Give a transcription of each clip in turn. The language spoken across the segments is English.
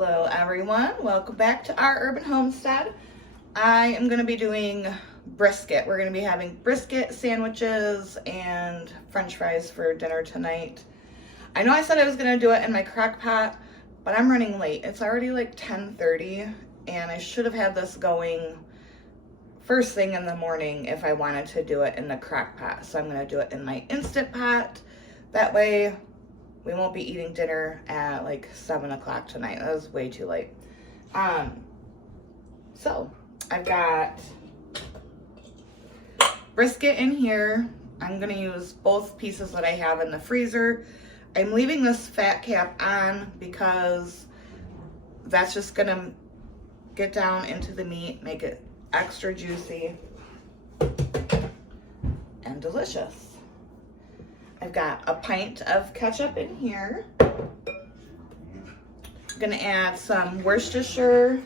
Hello everyone, welcome back to our urban homestead. I am going to be doing brisket. We're going to be having brisket sandwiches and french fries for dinner tonight. I know I said I was going to do it in my crock pot, but I'm running late. It's already like 10:30 and I should have had this going first thing in the morning if I wanted to do it in the crock pot. So I'm going to do it in my Instant Pot. That way we won't be eating dinner at like 7 o'clock tonight. That was way too late. So I've got brisket in here. I'm gonna use both pieces that I have in the freezer. I'm leaving this fat cap on because that's just gonna get down into the meat, make it extra juicy and delicious. I've got a pint of ketchup in here. I'm gonna add some Worcestershire.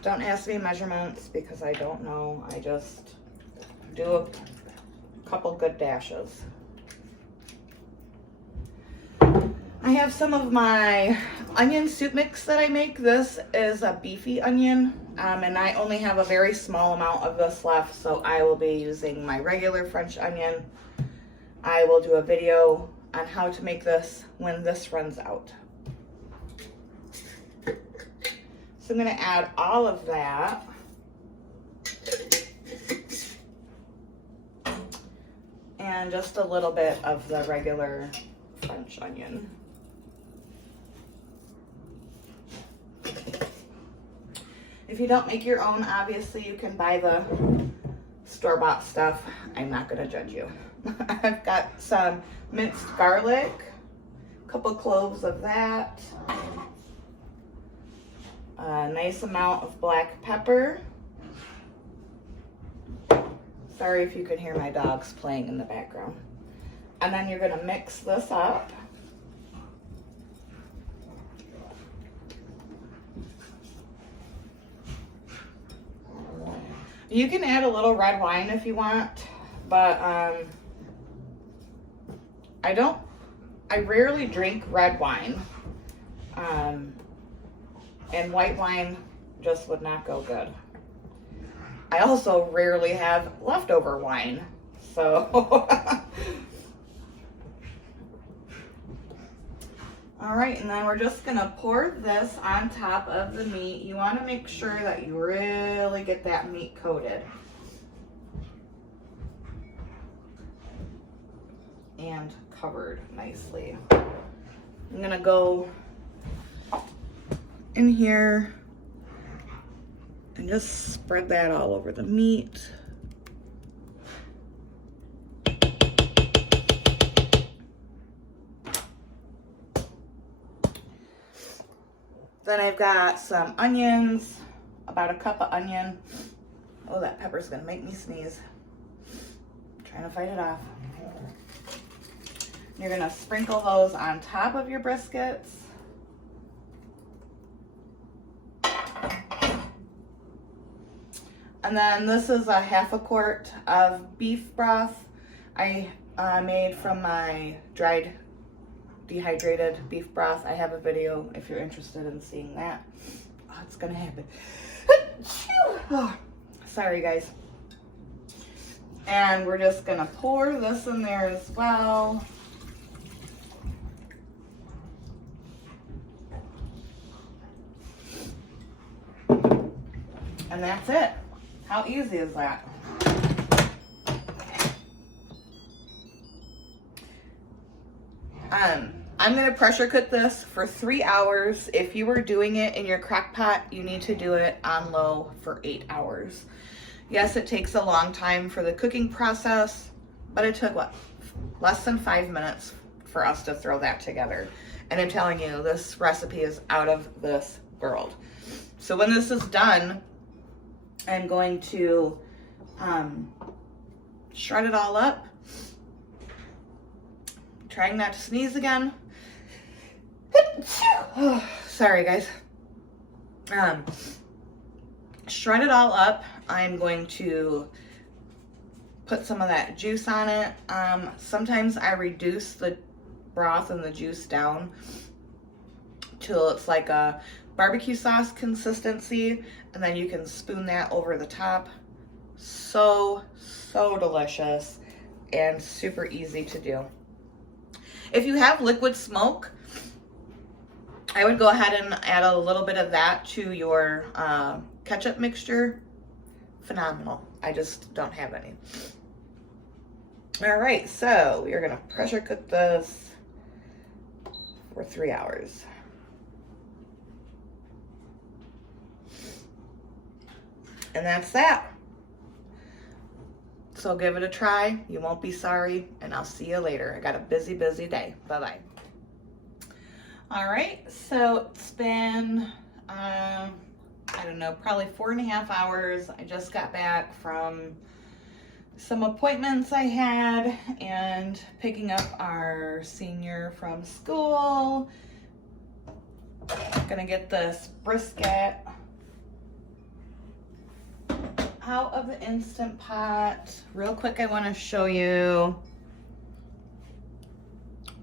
Don't ask me measurements because I don't know. I just do a couple good dashes. I have some of my onion soup mix that I make. This is a beefy onion, and I only have a very small amount of this left, so I will be using my regular French onion. I will do a video on how to make this when this runs out. So I'm going to add all of that. And just a little bit of the regular French onion. If you don't make your own, obviously you can buy the store-bought stuff. I'm not gonna judge you. I've got some minced garlic, a couple cloves of that, a nice amount of black pepper. Sorry if you can hear my dogs playing in the background. And then you're gonna mix this up. You can add a little red wine if you want, but I rarely drink red wine. And white wine just would not go good. I also rarely have leftover wine, so. All right, and then we're just gonna pour this on top of the meat. You wanna make sure that you really get that meat coated. And covered nicely. I'm gonna go in here and just spread that all over the meat. Then I've got some onions, about a cup of onion. Oh, that pepper's gonna make me sneeze. I'm trying to fight it off. You're gonna sprinkle those on top of your briskets. And then this is a half a quart of beef broth I made from my dried dehydrated beef broth. I have a video if you're interested in seeing that. Oh, it's gonna happen. Oh, sorry guys. And we're just gonna pour this in there as well. And that's it. How easy is that? I'm gonna pressure cook this for 3 hours. If you were doing it in your crock pot, you need to do it on low for 8 hours. Yes, it takes a long time for the cooking process, but it took what? Less than 5 minutes for us to throw that together. And I'm telling you, this recipe is out of this world. So when this is done, I'm going to shred it all up. Trying not to sneeze again. Oh, sorry guys. Shred it all up. I'm going to put some of that juice on it. Sometimes I reduce the broth and the juice down till it's like a barbecue sauce consistency, and then you can spoon that over the top. So delicious and super easy to do. If you have liquid smoke, I would go ahead and add a little bit of that to your ketchup mixture. Phenomenal. I just don't have any. All right, so we are gonna pressure cook this for 3 hours. And that's that. So give it a try. You won't be sorry, and I'll see you later. I got a busy day. Bye-bye. All right, so it's been, I don't know, probably 4.5 hours. I just got back from some appointments I had and picking up our senior from school. Gonna get this brisket out of the Instant Pot. Real quick, I want to show you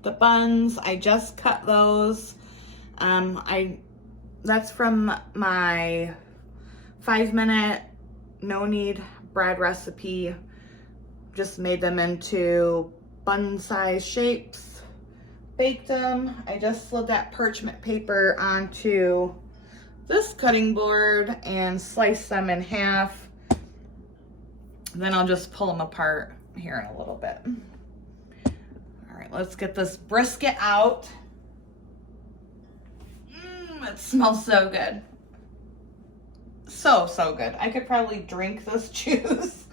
the buns. I just cut those. That's from my 5-minute no knead bread recipe. Just made them into bun size shapes, baked them. I just slid that parchment paper onto this cutting board and sliced them in half. Then I'll just pull them apart here in a little bit. All right, let's get this brisket out. It smells so good. So good. I could probably drink this juice,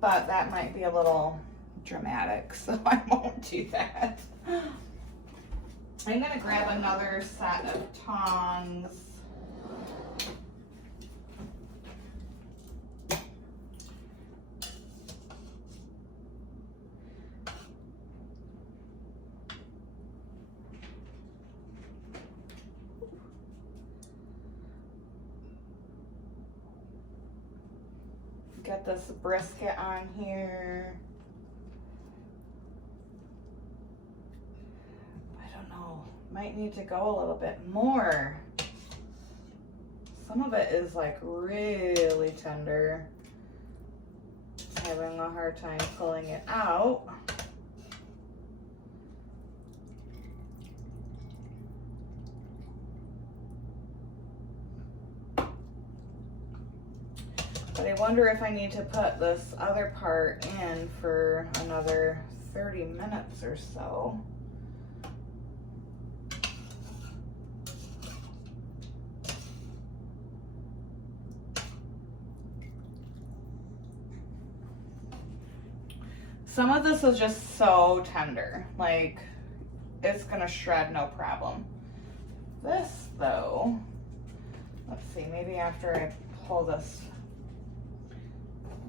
but that might be a little dramatic, so I won't do that. I'm gonna grab another set of tongs. Get this brisket on here. I don't know, might need to go a little bit more. Some of it is like really tender. Having a hard time pulling it out. But I wonder if I need to put this other part in for another 30 minutes or so. Some of this is just so tender, like it's gonna shred no problem. This though, let's see, maybe after I pull this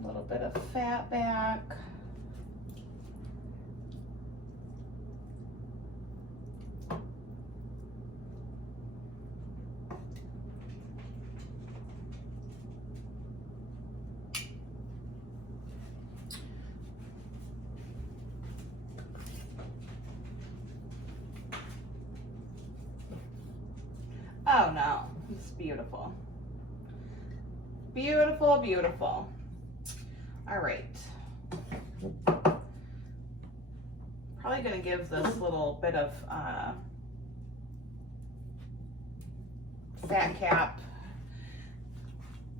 a little bit of fat back. Oh no, it's beautiful. Beautiful, beautiful. All right. Probably gonna give this little bit of fat cap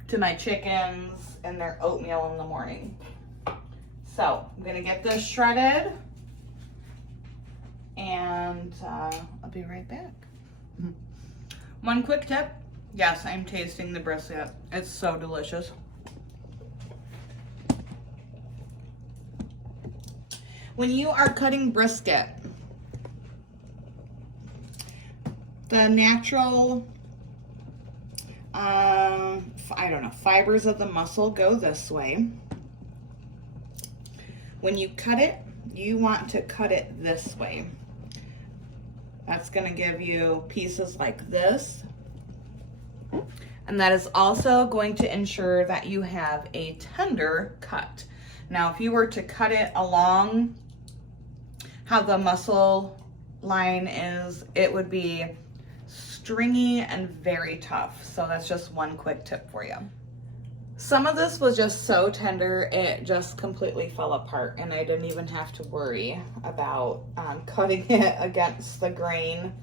to my chickens and their oatmeal in the morning. So I'm gonna get this shredded and I'll be right back. One quick tip. Yes, I'm tasting the brisket. It's so delicious. When you are cutting brisket, the natural, I don't know, fibers of the muscle go this way. When you cut it, you want to cut it this way. That's going to give you pieces like this. And that is also going to ensure that you have a tender cut. Now, if you were to cut it along how the muscle line is, it would be stringy and very tough. So that's just one quick tip for you. Some of this was just so tender, it just completely fell apart, and I didn't even have to worry about cutting it against the grain.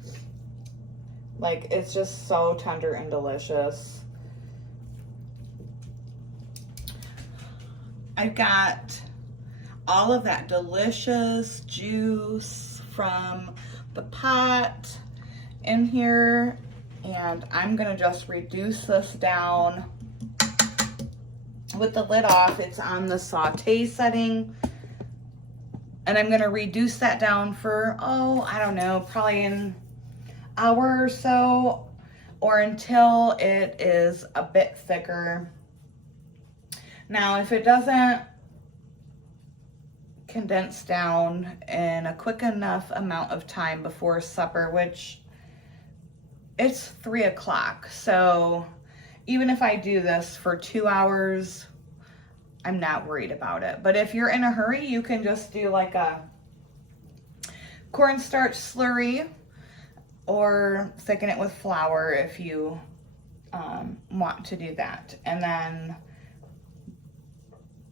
Like, it's just so tender and delicious. I've got all of that delicious juice from the pot in here, and I'm gonna just reduce this down with the lid off. It's on the saute setting, and I'm gonna reduce that down for, oh, I don't know, probably an hour or so, or until it is a bit thicker. Now, if it doesn't condense down in a quick enough amount of time before supper, which it's 3 o'clock, so even if I do this for 2 hours, I'm not worried about it. But if you're in a hurry, you can just do like a cornstarch slurry or thicken it with flour if you want to do that. And then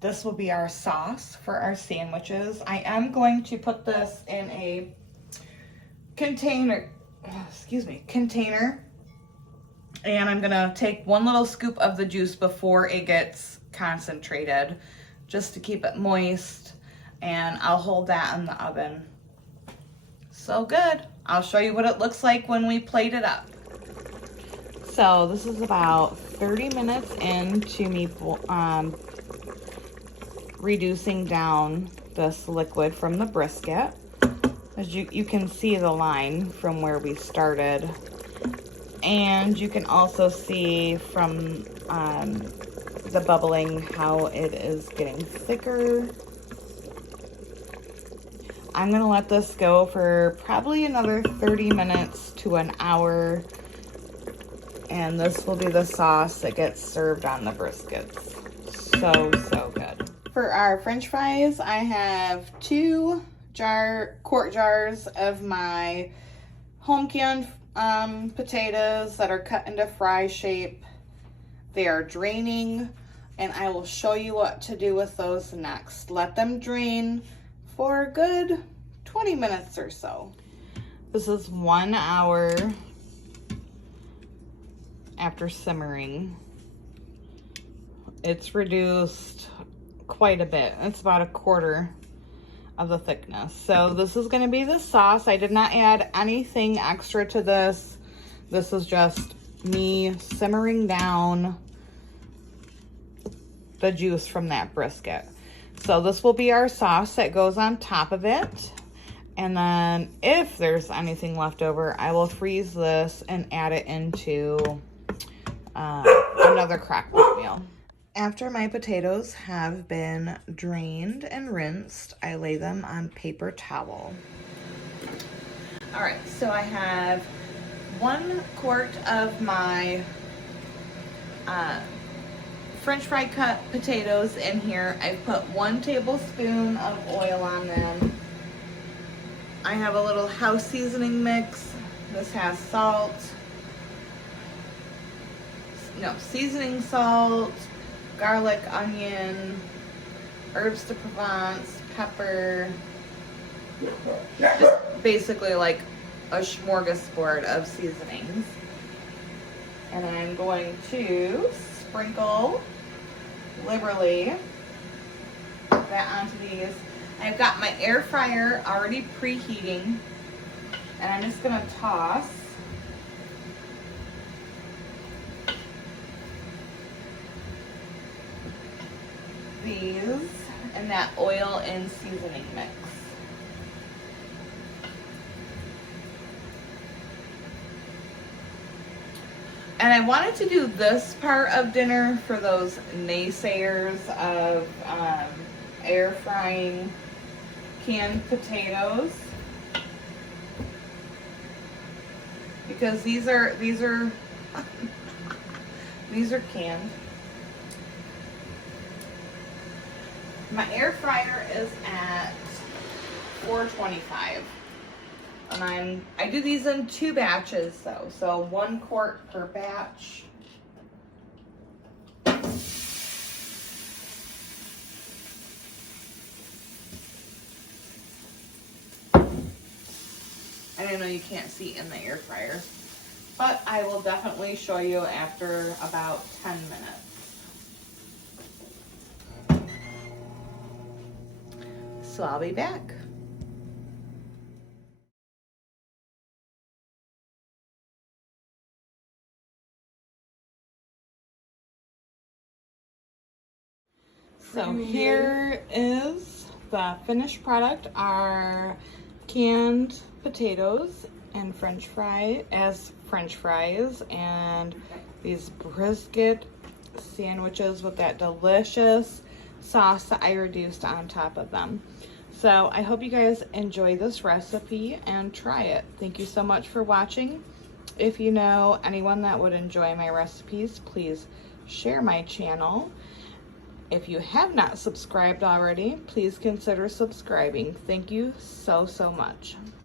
this will be our sauce for our sandwiches. I am going to put this in a container, and I'm gonna take 1 little scoop of the juice before it gets concentrated, just to keep it moist, and I'll hold that in the oven. So good. I'll show you what it looks like when we plate it up. So this is about 30 minutes into me reducing down this liquid from the brisket. As you can see the line from where we started. And you can also see from the bubbling how it is getting thicker. I'm gonna let this go for probably another 30 minutes to an hour. And this will be the sauce that gets served on the briskets. So good. For our French fries, I have 2 quart jars of my home canned potatoes that are cut into fry shape. They are draining, and I will show you what to do with those next. Let them drain for a good 20 minutes or so. This is 1 hour after simmering. It's reduced quite a bit. It's about a quarter of the thickness. So this is going to be the sauce. I did not add anything extra to this. This is just me simmering down the juice from that brisket. So this will be our sauce that goes on top of it. And then if there's anything left over, I will freeze this and add it into another crock pot meal. After my potatoes have been drained and rinsed, I lay them on paper towel. All right, so I have 1 quart of my French fry cut potatoes in here. I've put 1 tablespoon of oil on them. I have a little house seasoning mix. This has seasoning salt, garlic, onion, herbs de Provence, pepper, just basically like a smorgasbord of seasonings. And I'm going to sprinkle liberally that onto these. I've got my air fryer already preheating, and I'm just gonna toss these in that oil and seasoning mix. And I wanted to do this part of dinner for those naysayers of air frying canned potatoes, because these are canned. My air fryer is at 425. And I do these in 2 batches though, so 1 quart per batch. And I know you can't see in the air fryer, but I will definitely show you after about 10 minutes. So I'll be back. So here is the finished product, our canned potatoes and french fries, and these brisket sandwiches with that delicious sauce that I reduced on top of them. So I hope you guys enjoy this recipe and try it. Thank you so much for watching. If you know anyone that would enjoy my recipes, please share my channel. If you have not subscribed already, please consider subscribing. Thank you so much.